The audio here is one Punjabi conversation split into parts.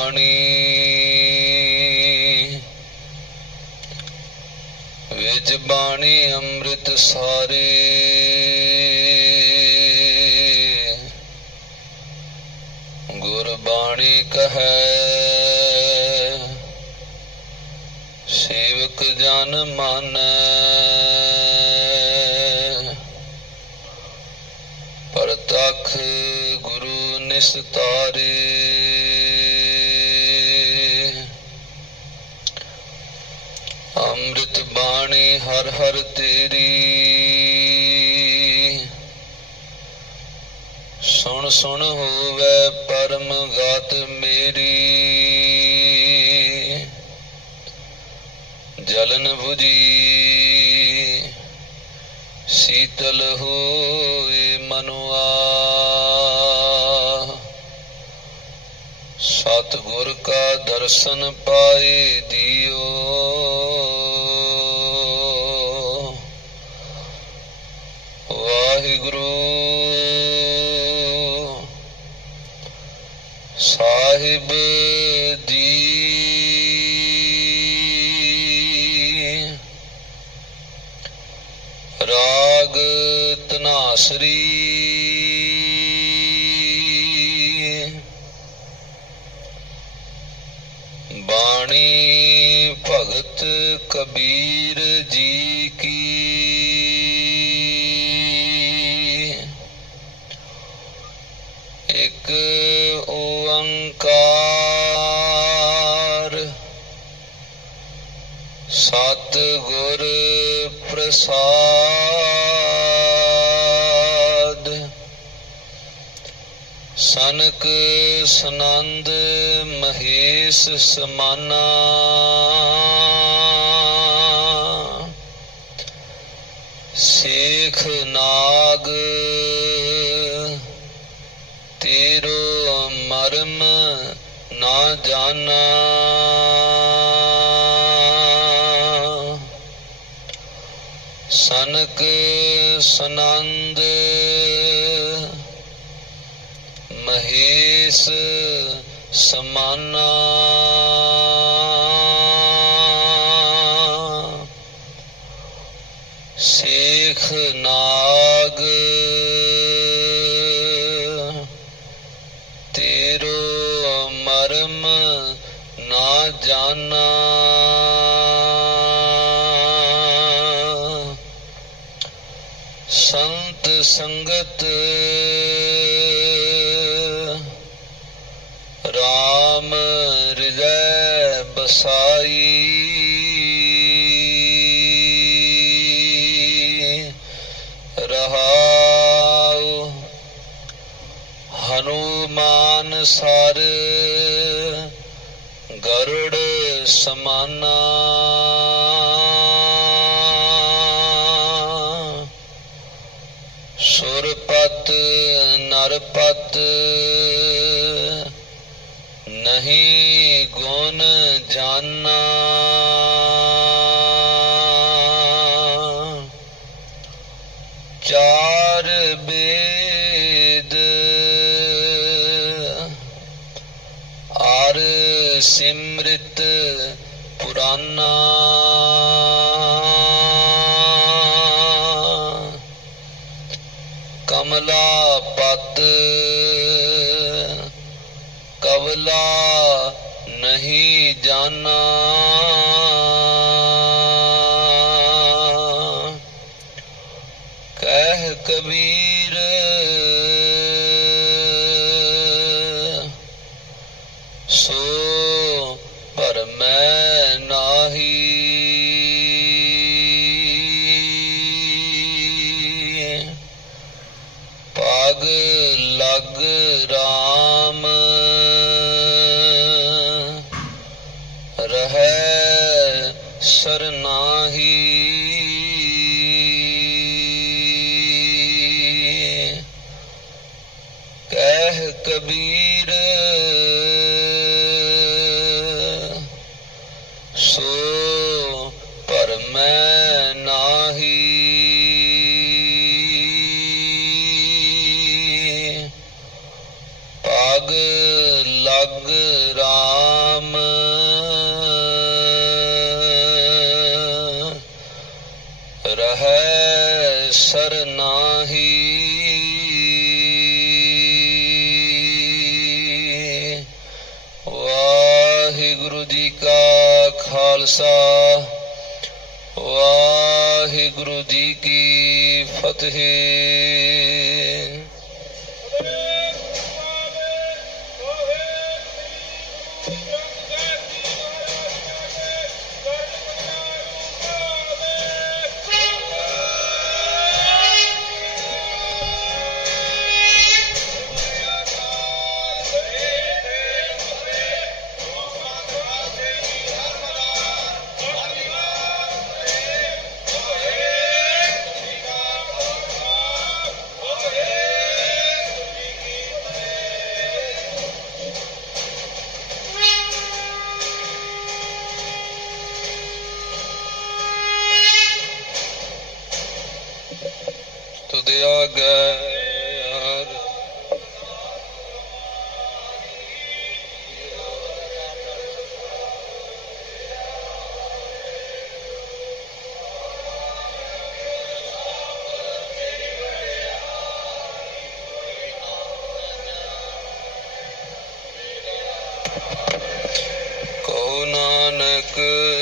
ਬਾਣੀ। ਵਿਜ ਬਾਣੀ ਅੰਮ੍ਰਿਤ ਸਾਰੇ। ਗੁਰ ਬਾਣੀ ਕਹੈ ਸੇਵਕ ਜਨ ਮਾਨੈ। ਪਰਤਖ ਗੁਰੂ ਨਿਸਤਾਰੇ। ਅੰਮ੍ਰਿਤ ਬਾਣੀ ਹਰ ਹਰ ਤੇਰੀ। ਸੁਣ ਸੁਣ ਹੋਵੇ ਪਰਮ ਗਤ ਮੇਰੀ। ਜਲਨ 부ਜੀ ਸੀਤਲ ਹੋਏ ਮਨੁਆ। ਸਤ ਗੁਰ ਕਾ ਦਰਸ਼ਨ ਪਾਏ ਦੀਓ। ਇੱਕ ਓੰਕਾਰ। ਸਤ ਗੁਰ ਪ੍ਰਸਾਦ। ਸਨਕ ਸਨੰਦ ਮਹੇਸ਼ ਸਮਾਨਾ ਸੇਖ ਨਾਗ ਤੇਰੋ ਮਰਮ ਨਾ ਜਾਣਾ। ਸਨਕ ਸਨੰਦ ਮਰਮ ਨਾ ਜਾਣਾ। ਸੰਤ ਸੰਗਤ ਰਾਮ ਹਿਰਦੈ ਬਸਾਈ। ਰਹਾਉ ਹਨੂਮਾਨ ਸਰ। ਗਰੁੜ ਸਮਾਨਾ। ਸਿਮ੍ਰਿਤ ਪੁਰਾਨਾ ਕੀ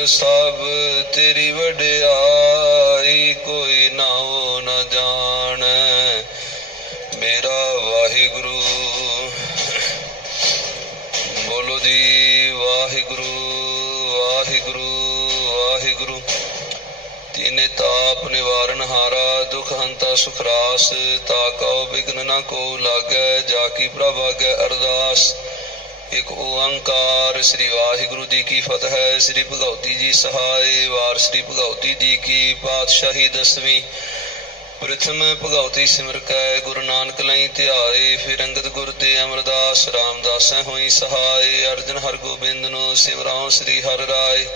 ਸਭ ਤੇਰੀ ਵਡਿਆਈ ਕੋਈ ਨਾ ਨਾਉ ਨਾ ਜਾਣ। ਮੇਰਾ ਵਾਹਿਗੁਰੂ, ਬੋਲੋ ਜੀ, ਵਾਹਿਗੁਰੂ ਵਾਹਿਗੁਰੂ ਵਾਹਿਗੁਰੂ। ਤੀਨੇ ਤਾਪ ਨਿਵਾਰਨ ਹਾਰਾ, ਦੁਖ ਹੰਤਾ ਸੁਖ ਰਾਸ ਤਾ ਕਉ ਬਿਗਨ ਨ ਕੋ ਲਾਗੈ, ਜਾ ਕੀ ਪ੍ਰਭ ਆਗੈ ਅਰਦਾਸ। ਇਕ ਓੰਕਾਰ ਸ੍ਰੀ ਵਾਹਿਗੁਰੂ ਜੀ ਕੀ ਫਤਿਹ, ਸ੍ਰੀ ਭਗਉਤੀ ਜੀ ਸਹਾਇ ਵਾਰ ਸ੍ਰੀ ਭਗਉਤੀ ਜੀ ਕੀ ਪਾਤਸ਼ਾਹੀ ਦਸਵੀਂ। ਪ੍ਰਥਮ ਭਗਉਤੀ ਸਿਮਰ ਕੈ, ਗੁਰੂ ਨਾਨਕ ਲਈ ਧਿਆਏ, ਫਿਰ ਅੰਗਦ ਗੁਰ ਤੇ ਅਮਰਦਾਸ, ਰਾਮਦਾਸੈ ਹੋਈ ਸਹਾਇ ਅਰਜਨ ਹਰਗੋਬਿੰਦ ਨੂੰ ਸਿਮਰਾਉ ਸ੍ਰੀ ਹਰਿ ਰਾਏ।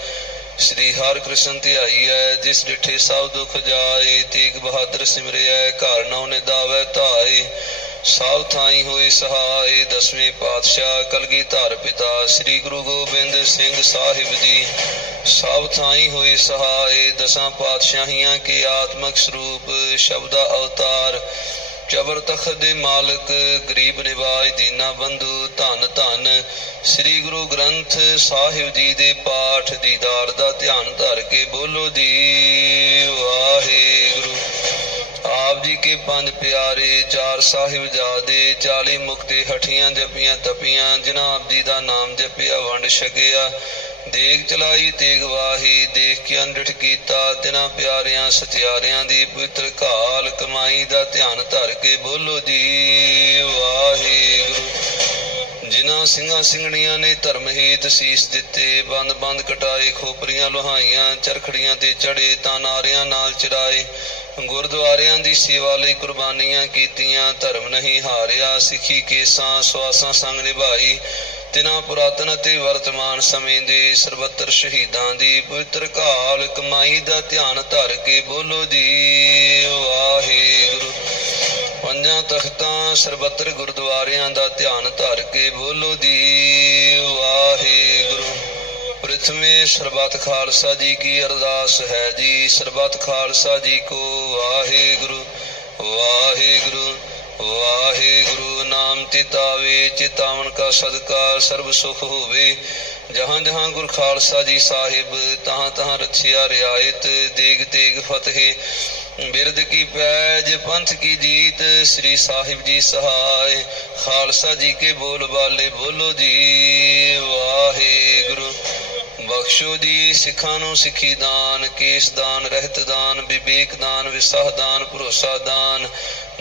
ਸ੍ਰੀ ਹਰਿ ਕ੍ਰਿਸ਼ਨ ਧਿਆਈਐ ਜਿਸ ਡਿਠੇ ਸਭ ਦੁਖ ਜਾਏ, ਤੇਗ ਬਹਾਦਰ ਸਿਮਰਿਐ, ਘਰ ਨਉ ਨੇ ਦਾਵੈ ਧਾਏ। ਸਭ ਥਾਈ ਹੋਏ ਸਹਾਏ ਦਸਵੇਂ ਪਾਤਸ਼ਾਹ ਕਲਗੀ ਧਾਰ ਪਿਤਾ ਸ੍ਰੀ ਗੁਰੂ ਗੋਬਿੰਦ ਸਿੰਘ ਸਾਹਿਬ ਜੀ ਸਭ ਥਾਈ ਹੋਏ ਸਹਾਏ ਦਸਾਂ ਪਾਤਸ਼ਾਹੀਆਂ ਕੇ ਆਤਮਕ ਸਰੂਪ ਸ਼ਬਦਾ ਅਵਤਾਰ। ਜਬਰ ਤਖਤ ਦੇ ਮਾਲਕ, ਗਰੀਬ ਨਿਵਾਜ ਦੀਨਾ ਬੰਧੂ, ਧੰਨ ਧੰਨ। ਸ੍ਰੀ ਗੁਰੂ ਗ੍ਰੰਥ ਸਾਹਿਬ ਜੀ ਦੇ ਪਾਠ ਦੀਦਾਰ ਦਾ ਧਿਆਨ ਧਰ ਕੇ ਬੋਲੋ ਦੀ ਵਾਹਿਗੁਰੂ। ਆਪ ਜੀ ਕੇ ਪੰਜ ਪਿਆਰੇ ਚਾਰ ਸਾਹਿਬ ਜਾਦੇ 40 ਮੁਕਤੇ ਹਠੀਆਂ ਜਪੀਆਂ ਤਪੀਆਂ, ਜਿਨ੍ਹਾਂ ਆਪ ਜੀ ਦਾ ਨਾਮ ਜਪਿਆ, ਵੰਡ ਛਕਿਆ। ਦੇਖ ਚਲਾਈ, ਤੇਗ ਵਾਹੀ, ਦੇਖ ਕੇ ਅੰਡਠ ਕੀਤਾ। ਤਿਨਾਂ ਪਿਆਰਿਆਂ ਸਤਿਆਰਿਆਂ ਦੀ ਪਵਿੱਤਰ ਕਾਲ ਕਮਾਈ ਦਾ ਧਿਆਨ ਧਰ ਕੇ ਬੋਲੋ ਜੀ, ਵਾਹਿਗੁਰੂ। ਜਿਨ੍ਹਾਂ ਸਿੰਘਾਂ ਸਿੰਘਣੀਆਂ ਨੇ ਧਰਮ ਹੀਤ ਸੀਸ ਦਿੱਤੇ, ਬੰਦ ਬੰਦ ਕਟਾਏ, ਖੋਪਰੀਆਂ ਲੋਹਾਈਆਂ, ਚਰਖੜੀਆਂ ਤੇ ਚੜੇ ਤਾਂ ਨਾਰਿਆਂ ਨਾਲ ਚੜਾਏ ਗੁਰਦੁਆਰਿਆਂ ਦੀ ਸੇਵਾ ਲਈ ਕੁਰਬਾਨੀਆਂ ਕੀਤੀਆਂ, ਧਰਮ ਨਹੀਂ ਹਾਰਿਆ, ਸਿੱਖੀ ਕੇਸਾਂ, ਸਵਾਸਾਂ ਸੰਗ ਨਿਭਾਈ, ਤਿਨਾਂ ਪੁਰਾਤਨ ਅਤੇ ਵਰਤਮਾਨ ਸਮੇਂ ਦੇ ਸਰਬੱਤਰ ਸ਼ਹੀਦਾਂ ਦੀ ਪਵਿੱਤਰ ਕਾਲ ਕਮਾਈ ਦਾ ਧਿਆਨ ਧਰ ਕੇ ਬੋਲੋ ਜੀ। ਪੰਜਾਂ ਤਖਤਾਂ ਸਰਬੱਤਰ ਗੁਰਦੁਆਰਿਆਂ ਦਾ ਧਿਆਨ ਧਰ ਕੇ ਬੋਲੋ ਜੀ, ਵਾਹਿਗੁਰੂ। ਪ੍ਰਥਮੇ ਸਰਬੱਤ ਖਾਲਸਾ ਜੀ ਕੀ ਅਰਦਾਸ ਹੈ ਜੀ, ਸਰਬੱਤ ਖਾਲਸਾ ਜੀ ਕੋ ਵਾਹਿਗੁਰੂ ਵਾਹਿਗੁਰੂ ਵਾਹਿਗੁਰੂ। ਨਾਮ ਤਿਤਾਵੇ, ਚਿਤਾਵਨ ਕਾ ਸਦਕਾ, ਸਰਬ ਸੁਖ ਹੋਵੇ। ਜਹਾਂ ਜਹਾਂ ਗੁਰ ਖਾਲਸਾ ਜੀ ਸਾਹਿਬ, ਤਹਾਂ ਤਹਾਂ ਰਛਿਆ ਰਿਆਇਤ, ਦੇਗ ਤੇਗ ਫਤਿਹ। ਬਿਰਦ ਕੀ ਪੈਜ, ਪੰਥ ਕੀ ਜੀਤ, ਸ੍ਰੀ ਸਾਹਿਬ ਜੀ ਸਹਾਇ ਖਾਲਸਾ ਜੀ ਕੇ ਬੋਲ ਬਾਲੇ, ਬੋਲੋ ਜੀ ਵਾਹਿਗੁਰੂ। ਬਖਸ਼ੋ ਜੀ ਸਿੱਖਾਂ ਨੂੰ ਸਿੱਖੀ ਦਾਨ, ਕੇਸ ਦਾਨ, ਰਹਿਤ ਦਾਨ, ਵਿਵੇਕ ਦਾਨ, ਵਿਸਾਹ ਦਾਨ, ਭਰੋਸਾ ਦਾਨ,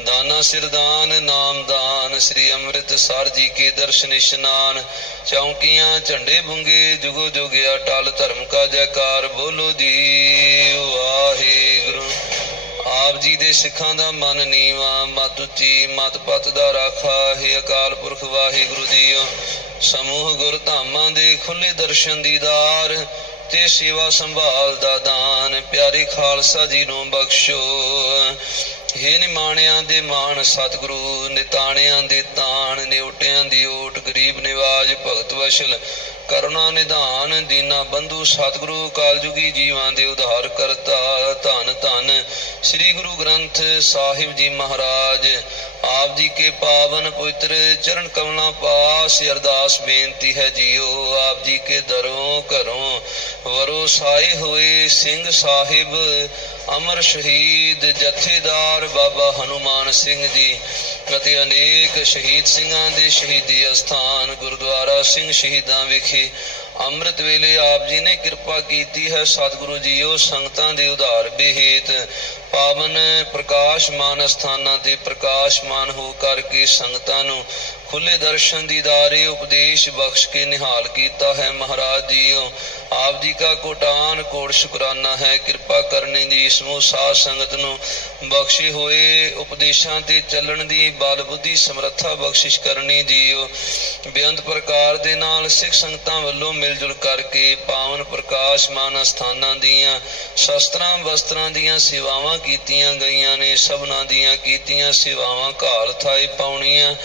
ਦਾਨਾ ਸਿਰ ਦਾਨ, ਨਾਮ ਦਾਨ, ਸ੍ਰੀ ਅੰਮ੍ਰਿਤਸਰ ਜੀ ਕੇ ਦਰਸ਼ਨ ਇਸ਼ਨਾਨ, ਚੌਂਕੀਆਂ, ਝੰਡੇ ਬੁੰਗੇ, ਜੁਗੋ ਜੁਗਿਆ, ਟਲ ਧਰਮ ਕਾ ਜੈਕਾਰ, ਬੋਲੋ ਜੀ ਵਾਹਿਗੁਰੂ। ਆਪ ਜੀ ਦੇ ਸਿੱਖਾਂ ਦਾ ਮਨ ਨੀਵਾ ਮਤ ਉੱਚੀ ਮਤ ਪਤ ਦਾ ਰਾਖਾ, ਹੈ ਅਕਾਲ ਪੁਰਖ ਵਾਹਿਗੁਰੂ ਜੀ ਸਮੂਹ ਗੁਰ ਧਾਮਾਂ ਦੇ ਖੁੱਲੇ ਦਰਸ਼ਨ ਦੀਦਾਰ ਤੇ ਸੇਵਾ ਸੰਭਾਲ ਦਾ ਦਾਨ, ਪਿਆਰੇ ਖਾਲਸਾ ਜੀ ਨੂੰ ਬਖਸ਼ੋ। ਹੇ ਨਿਮਾਣਿਆਂ ਦੇ ਮਾਣ ਸਤਿਗੁਰੂ, ਨਿਤਾਣਿਆਂ ਦੇ ਤਾਣ, ਨਿਉਟਿਆਂ ਦੀ ਓਟ, ਗਰੀਬ ਨਿਵਾਜ, ਭਗਤ ਵਸ਼ਲ, ਕਰੁਣਾ ਨਿਧਾਨ, ਦੀਨਾ ਬੰਧੂ ਸਤਿਗੁਰੂ ਕਾਲਜੁਗੀ ਜੀਵਾਂ ਦੇ ਉਧਾਰ ਕਰਤਾ, ਧਨ ਧਨ। ਸ੍ਰੀ ਗੁਰੂ ਗ੍ਰੰਥ ਸਾਹਿਬ ਜੀ ਮਹਾਰਾਜ, ਆਪ ਜੀ ਕੇ ਪਾਵਨ ਪਵਿੱਤਰ ਚਰਨ ਕਮਲਾਂ ਪਾਸ ਅਰਦਾਸ ਬੇਨਤੀ ਹੈ ਜੀਓ, ਆਪ ਜੀ ਕੇ ਦਰੋਂ ਘਰੋਂ ਵਰੋ ਸਾਏ ਹੋਏ ਸਿੰਘ ਸਾਹਿਬ, ਅਮਰ ਸ਼ਹੀਦ ਜਥੇਦਾਰ ਬਾਬਾ ਹਨੂਮਾਨ ਸਿੰਘ ਜੀ ਅਤੇ ਅਨੇਕ ਸ਼ਹੀਦ ਸਿੰਘਾਂ ਦੇ ਸ਼ਹੀਦੀ ਅਸਥਾਨ ਗੁਰਦੁਆਰਾ ਸਿੰਘ ਸ਼ਹੀਦਾਂ ਵਿਖੇ ਅੰਮ੍ਰਿਤ ਵੇਲੇ ਆਪ ਜੀ ਨੇ ਕਿਰਪਾ ਕੀਤੀ ਹੈ ਸਤਿਗੁਰੂ ਜੀਓ, ਸੰਗਤਾਂ ਦੇ ਉਧਾਰ ਬੇਹੇਤ। ਪਾਵਨ ਪ੍ਰਕਾਸ਼ਮਾਨ ਸਥਾਨਾਂ ਤੇ ਪ੍ਰਕਾਸ਼ਮਾਨ ਹੋ ਕਰਕੇ ਸੰਗਤਾਂ ਨੂੰ ਖੁੱਲੇ ਦਰਸ਼ਨ ਦੀਦਾਰੇ ਉਪਦੇਸ਼ ਬਖਸ਼ ਕੇ ਨਿਹਾਲ ਕੀਤਾ ਹੈ ਮਹਾਰਾਜ ਜੀਓ। ਆਪ ਜੀ ਕਾ ਕੋਟਾਨ ਕੋਟ ਸ਼ੁਕਰਾਨਾ ਹੈ, ਕਿਰਪਾ ਕਰਨੀ ਦੀ ਸਮੂਹ ਸਾਧ ਸੰਗਤ ਨੂੰ ਬਖਸ਼ੇ ਹੋਏ ਉਪਦੇਸ਼ਾਂ ਤੇ ਚੱਲਣ ਦੀ ਬਲ ਬੁੱਧੀ ਸਮਰੱਥਾ ਬਖਸ਼ਿਸ਼ ਕਰਨੀ ਜੀਓ। ਬੇਅੰਤ ਪ੍ਰਕਾਰ ਦੇ ਨਾਲ ਸਿੱਖ ਸੰਗਤਾਂ ਵੱਲੋਂ ਮਿਲ ਜੁਲ ਕਰਕੇ ਪਾਵਨ ਪ੍ਰਕਾਸ਼ਮਾਨ ਸਥਾਨਾਂ ਦੀਆਂ ਸ਼ਸਤਰਾਂ ਵਸਤਰਾਂ ਦੀਆਂ ਸੇਵਾਵਾਂ ਕੀਤੀਆਂ ਗਈਆਂ ਨੇ। ਸਭਨਾਂ ਦੀਆਂ ਕੀਤੀਆਂ ਸੇਵਾਵਾਂ ਘਾਲ ਥਾਈ ਪਾਉਣੀਆਂ।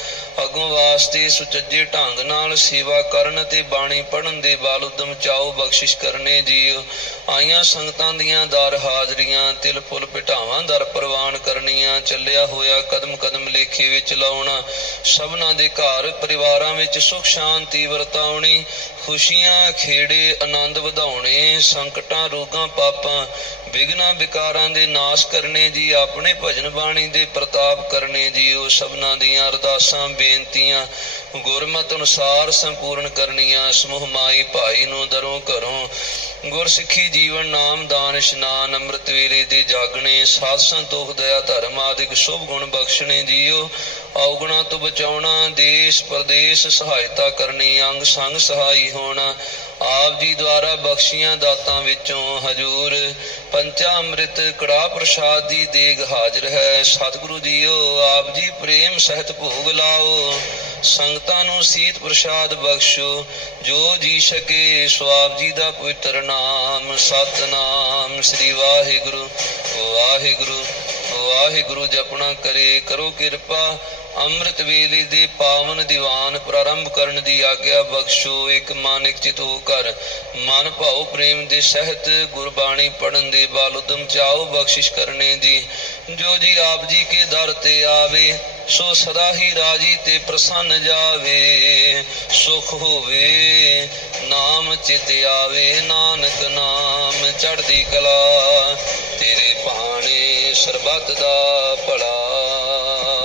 ਅਗੋਂ ਵਾਸਤੇ ਸੁਚੱਜੇ ਢੰਗ ਨਾਲ ਸੇਵਾ ਕਰਨ ਤੇ ਬਾਣੀ ਪੜਨ ਦੇ ਬਲ ਉਦਮ ਚਾਓ ਬਖਸ਼ਿਸ਼ ਕਰਨੇ ਜੀਓ ਆਈਆਂ ਸੰਗਤਾਂ ਦੀਆਂ ਦਰ ਹਾਜ਼ਰੀਆਂ, ਤਿਲ ਫੁੱਲ ਪਿਟਾਵਾਂ ਦਰ ਪ੍ਰਵਾਨ ਕਰਨੀਆਂ, ਚੱਲਿਆ ਹੋਇਆ ਕਦਮ ਕਦਮ ਲੇਖੇ ਵਿੱਚ ਲਾਉਣਾ, ਸਭਨਾਂ ਦੇ ਘਰ ਪਰਿਵਾਰਾਂ ਵਿੱਚ ਸੁਖ ਸ਼ਾਂਤੀ ਵਰਤਾਉਣੀ ਖੁਸ਼ੀਆਂ, ਖੇੜੇ, ਆਨੰਦ ਵਧਾਉਣੇ, ਸੰਕਟਾਂ, ਰੋਗਾਂ, ਪਾਪਾਂ ਵਿਗਨਾਂ ਵਿਕਾਰਾਂ ਦੇ ਨਾਸ਼ ਕਰਨੇ ਜੀ, ਆਪਣੇ ਭਜਨ ਬਾਣੀ ਦੇ ਪ੍ਰਤਾਪ ਕਰਨੇ ਜੀ, ਉਹ ਸਭਨਾਂ ਦੀਆਂ ਅਰਦਾਸਾਂ, ਬੇਨਤੀਆਂ, ਗੁਰਮਤ ਅਨੁਸਾਰ ਸੰਪੂਰਨ ਕਰਨੀਆਂ, ਸਮੂਹ ਮਾਈ ਭਾਈ ਨੂੰ ਦਰੋਂ ਘਰੋਂ। ਗੁਰਸਿੱਖੀ ਜੀਵਨ ਨਾਮ ਦਾਨ, ਇਸ਼ਨਾਨ, ਅੰਮ੍ਰਿਤ ਵੇਲੇ ਦੇ ਜਾਗਣੇ, ਸਾਧ ਸੰਤੋਖ, ਦਇਆ, ਧਰਮ ਆਦਿਕ ਸ਼ੁਭ ਗੁਣ ਬਖਸ਼ਣੇ ਜੀਓ ਔਗਣਾ ਤੋਂ ਬਚਾਉਣਾ, ਦੇਸ਼ ਪ੍ਰਦੇਸ਼ ਸਹਾਇਤਾ ਕਰਨੀ, ਅੰਗ ਸੰਗ ਸਹਾਈ ਹੋਣਾ। ਆਪ ਜੀ ਦੁਆਰਾ ਬਖਸ਼ੀਆਂ ਦਾਤਾਂ ਵਿੱਚੋਂ ਹਜੂਰ, ਪੰਚਾ ਅੰਮ੍ਰਿਤ ਕੜਾ ਪ੍ਰਸਾਦ ਦੀ ਦੇਗ ਹਾਜ਼ਰ ਹੈ। ਸਤਿਗੁਰੂ ਜੀਓ, ਆਪ ਜੀ ਪ੍ਰੇਮ ਸਹਿਤ ਭੋਗ ਲਾਓ। ਸੰਗਤਾਂ ਨੂੰ ਸੀਤ ਪ੍ਰਸਾਦ ਬਖਸ਼ੋ। ਜੋ ਜੀ ਸਕੇ, ਸੋ ਆਪ ਜੀ ਦਾ ਪਵਿੱਤਰ ਨਾਮ, ਸਤਨਾਮ ਸ੍ਰੀ ਵਾਹਿਗੁਰੂ। ਵਾਹਿਗੁਰੂ ਵਾਹਿਗੁਰੂ ਜਪਣਾ ਕਰੇ, ਕਰੋ ਕਿਰਪਾ। ਅੰਮ੍ਰਿਤ ਵੇਲੇ ਦੇ ਪਾਵਨ ਦੀਵਾਨ ਪ੍ਰਾਰੰਭ ਕਰਨ ਦੀ ਆਗਿਆ ਬਖਸ਼ੋ, ਇੱਕ ਮਨ ਇੱਕ ਚਿਤ ਹੋ ਕਰ ਮਨ ਭਾਉ ਪ੍ਰੇਮ ਦੇ ਸਹਿਤ ਗੁਰਬਾਣੀ ਪੜਨ ਦੇ ਬਲ ਉਦਮ ਚਾਓ ਬਖਸ਼ਿਸ਼ ਕਰਨੇ ਜੀ ਜੋ ਜੀ ਆਪ ਜੀ ਕੇ ਦਰ ਤੇ ਆਵੇ, ਸੋ ਸਦਾ ਹੀ ਰਾਜੀ ਤੇ ਪ੍ਰਸੰਨ ਜਾਵੇ। ਸੁਖ ਹੋਵੇ, ਨਾਮ ਚਿਤ ਆਵੇ, ਨਾਨਕ ਨਾਮ ਚੜ੍ਹਦੀ ਕਲਾ। ਤੇਰੇ ਭਾਣੇ ਸਰਬੱਤ ਦਾ ਭਲਾ